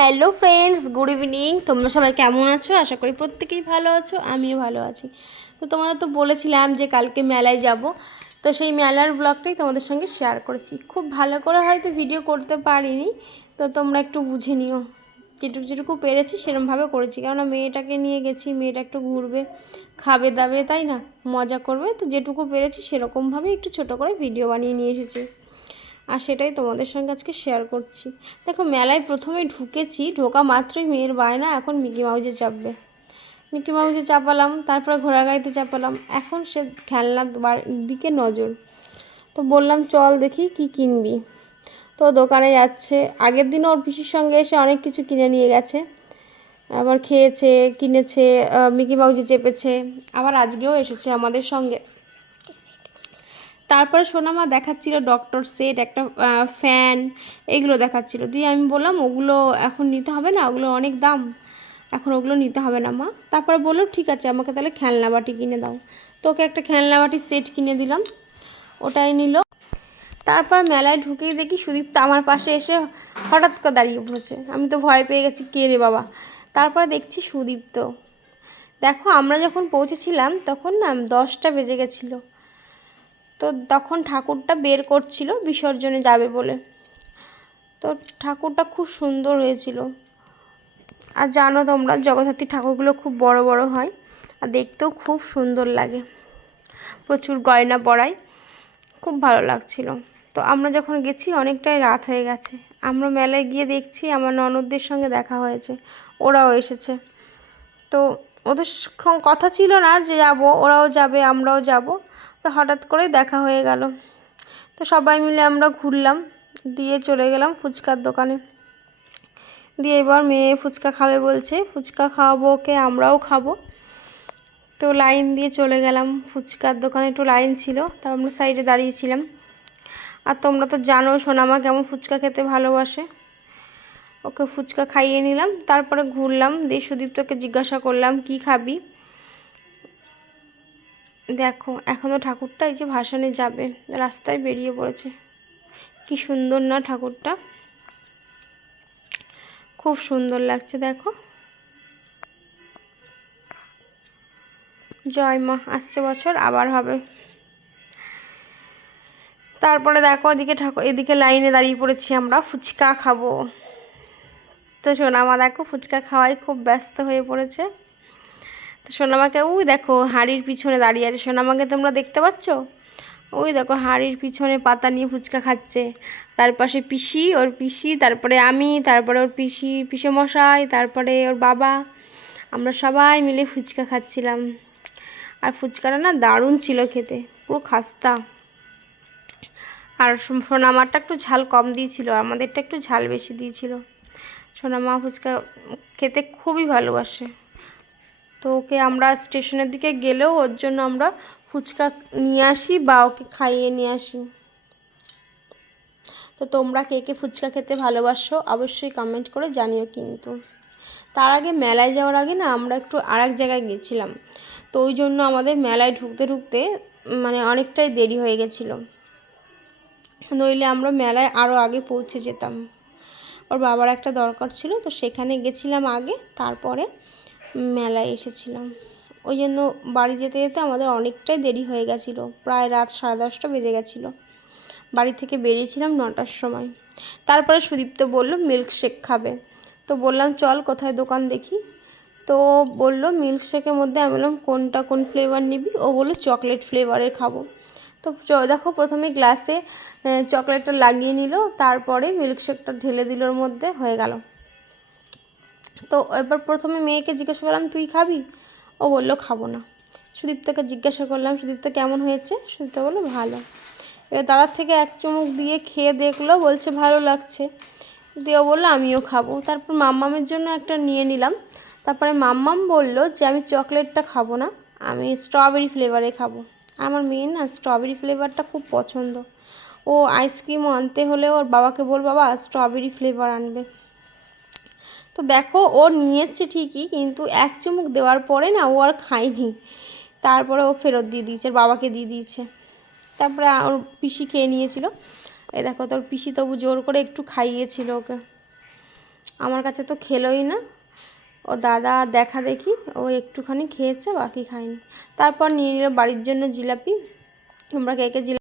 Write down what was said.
Hello friends, good evening. তোমরা সবাই কেমন আছো? আশা করি প্রত্যেকেই ভালো আছো, আমিও ভালো আছি। তো তোমাদের তো বলেছিলাম যে কালকে মেলায় যাব, তো সেই মেলার ব্লগটাই তোমাদের সঙ্গে শেয়ার করেছি। খুব ভালো করে হয়তো ভিডিও করতে পারিনি, তো তোমরা একটু বুঝে নিও। যেটুকু যেটুকু পেরেছি সেরকমভাবে করেছি, কেননা মেয়েটাকে নিয়ে গেছি, মেয়েটা একটু ঘুরবে, খাবে দাবে, তাই না, মজা করবে। তো যেটুকু পেরেছি সেরকমভাবে একটু ছোটো করে ভিডিও বানিয়ে নিয়ে এসেছি, আর সেটাই তোমাদের সঙ্গে আজকে শেয়ার করছি। দেখো, মেলায় প্রথমেই ঢুকেছি, ঢোকা মাত্রই মেয়ের বায়না এখন মিকি মাউসে চাপবে। মিকি মাউসে চাপালাম, তারপরে ঘোড়াগাড়িতে চাপালাম, এখন সে খেলনার দিকে নজর। তো বললাম চল দেখি কি কিনবি। তো দোকানে যাচ্ছে। আগের দিন ওর পিসির সঙ্গে এসে অনেক কিছু কিনে নিয়ে গেছে, আবার খেয়েছে, কিনেছে, মিকি মাউসে চেপেছে, আবার আজকেও এসেছে আমাদের সঙ্গে। তারপরে সোনামা দেখাচ্ছিল ডক্টর সেট, একটা ফ্যান, এগুলো দেখাচ্ছিল। দিয়ে আমি বললাম ওগুলো এখন নিতে হবে না, ওগুলো অনেক দাম, এখন ওগুলো নিতে হবে না মা। তারপরে বললো ঠিক আছে, আমাকে তাহলে খেলনা বাটি কিনে দাও। তোকে একটা খেলনা বাটির সেট কিনে দিলাম, ওটাই নিল। তারপর মেলায় ঢুকেই দেখি সুদীপ্ত আমার পাশে এসে হঠাৎ করে দাঁড়িয়ে পড়েছে। আমি তো ভয় পেয়ে গেছি, কে রে বাবা। তারপরে দেখছি সুদীপ্ত। দেখো, আমরা যখন পৌঁছেছিলাম তখন না 10টা বেজে গেছিলো। তো তখন ঠাকুরটা বের করছিল বিসর্জনে যাবে বলে। তো ঠাকুরটা খুব সুন্দর হয়েছিল। আর জানো তোমরা, জগদ্ধাত্রী ঠাকুরগুলো খুব বড় বড় হয়, আর দেখতেও খুব সুন্দর লাগে, প্রচুর গয়না পরায়, খুব ভালো লাগছিল। তো আমরা যখন গেছি অনেকটাই রাত হয়ে গেছে। আমরা মেলায় গিয়ে দেখছি আমার ননদদের সঙ্গে দেখা হয়েছে, ওরাও এসেছে। তো ওদের কথা ছিল না যে যাব, ওরাও যাবে আমরাও যাব। তো হঠাৎ করে দেখা হয়ে গেল। তো সবাই মিলে আমরা ঘুরলাম, দিয়ে চলে গেলাম ফুচকার দোকানে। দিয়ে এবার মেয়ে ফুচকা খাবে বলছে, ফুচকা খাওয়াবো ওকে, আমরাও খাবো। তো লাইন দিয়ে চলে গেলাম ফুচকার দোকানে, একটু লাইন ছিল, তা আমরা সাইডে দাঁড়িয়েছিলাম। আর তোমরা তো জানো সোনামা কেমন ফুচকা খেতে ভালোবাসে, ওকে ফুচকা খাইয়ে নিলাম। তারপরে ঘুরলাম, দিয়ে সুদীপ্তকে জিজ্ঞাসা করলাম কি খাবি। দেখো, এখনও ঠাকুরটা এই যে ভাসানে যাবে, রাস্তায় বেরিয়ে পড়েছে। কি সুন্দর না ঠাকুরটা, খুব সুন্দর লাগছে। দেখো, জয় মা, আসছে বছর আবার হবে। তারপরে দেখো এদিকে এদিকে লাইনে দাঁড়িয়ে পড়েছি আমরা, ফুচকা খাবো। তো সোনামা দেখো ফুচকা খাওয়াই খুব ব্যস্ত হয়ে পড়েছে। তো সোনামাকে ওই দেখো হাঁড়ির পিছনে দাঁড়িয়ে আছে, সোনামাকে তোমরা দেখতে পাচ্ছ? ওই দেখো হাঁড়ির পিছনে পাতা নিয়ে ফুচকা খাচ্ছে। তার পাশে পিসি, ওর পিসি, তারপরে আমি, তারপরে ওর পিসি, পিসেমশাই, তারপরে ওর বাবা, আমরা সবাই মিলে ফুচকা খাচ্ছিলাম। আর ফুচকাটা না দারুণ ছিল খেতে, পুরো খাস্তা। আর সোনামারটা একটু ঝাল কম দিয়েছিল, আমাদেরটা একটু ঝাল বেশি দিয়েছিল। সোনামা ফুচকা খেতে খুবই ভালোবাসে। তো ওকে আমরা স্টেশনের দিকে গেলেও ওর জন্য আমরা ফুচকা নিয়ে আসি বা ওকে খাইয়ে নিয়ে আসি। তো তোমরা কে কে ফুচকা খেতে ভালোবাসো অবশ্যই কমেন্ট করে জানিও কিন্তু। তার আগে মেলায় যাওয়ার আগে না আমরা একটু আরেক জায়গায় গেছিলাম, তো ওই জন্য আমাদের মেলায় ঢুকতে ঢুকতে মানে অনেকটাই দেরি হয়ে গেছিলো, নইলে আমরা মেলায় আরও আগে পৌঁছে যেতাম। ওর বাবার একটা দরকার ছিল, তো সেখানে গেছিলাম আগে, তারপরে মেলায় এসেছিলাম। ওই জন্য বাড়ি যেতে যেতে আমাদের অনেকটাই দেরি হয়ে গেছিলো, প্রায় রাত 10:30 বেজে গেছিলো। বাড়ি থেকে বেরিয়েছিলাম 9টার সময়। তারপরে সুদীপ্ত বলল মিল্কশেক খাবে, তো বললাম চল কোথায় দোকান দেখি। তো বলল মিল্কশেকের মধ্যে, আমি বললাম কোনটা, কোন ফ্লেভার নিবি? ও বললো চকলেট ফ্লেভারের খাবো। তো দেখো প্রথমে গ্লাসে চকলেটটা লাগিয়ে নিল, তারপরে মিল্কশেকটা ঢেলে দিল, ওর মধ্যে হয়ে গেল। তো এবার প্রথমে মেয়েকে জিজ্ঞাসা করলাম তুই খাবি? ও বললো খাবো না। সুদীপ্তকে জিজ্ঞাসা করলাম সুদীপ্ত কেমন হয়েছে? সুদীপ্ত বললো ভালো। এবার দাদার থেকে এক চুমুক দিয়ে খেয়ে দেখলো, বলছে ভালো লাগছে। দিয়ে বললো আমিও খাবো। তারপর মাম্মামের জন্য একটা নিয়ে নিলাম। তারপরে মাম্মাম বললো যে আমি চকলেটটা খাবো না, আমি স্ট্রবেরি ফ্লেভারে খাবো। আমার মেয়ের না স্ট্রবেরি ফ্লেভারটা খুব পছন্দ। ও আইসক্রিমও আনতে হলে ওর বাবাকে বল বাবা স্ট্রবেরি ফ্লেভার আনবে। তো দেখো ও নিয়েছে ঠিকই, কিন্তু এক চুমুক দেওয়ার পরে না ও আর খায়নি, তারপরে ও ফেরত দিয়ে দিয়েছে, বাবাকে দিয়ে দিয়েছে। তারপরে ওর পিসি খেয়ে নিয়েছিল। এই দেখো তোর পিসি তবু জোর করে একটু খাইয়েছিল ওকে। আমার কাছে তো খেলোই না। ও দাদা দেখা দেখি ও একটুখানি খেয়েছে, বাকি খায়নি। তারপর নিয়ে নিল বাড়ির জন্য জিলাপি। আমরা কে কে জিলাপি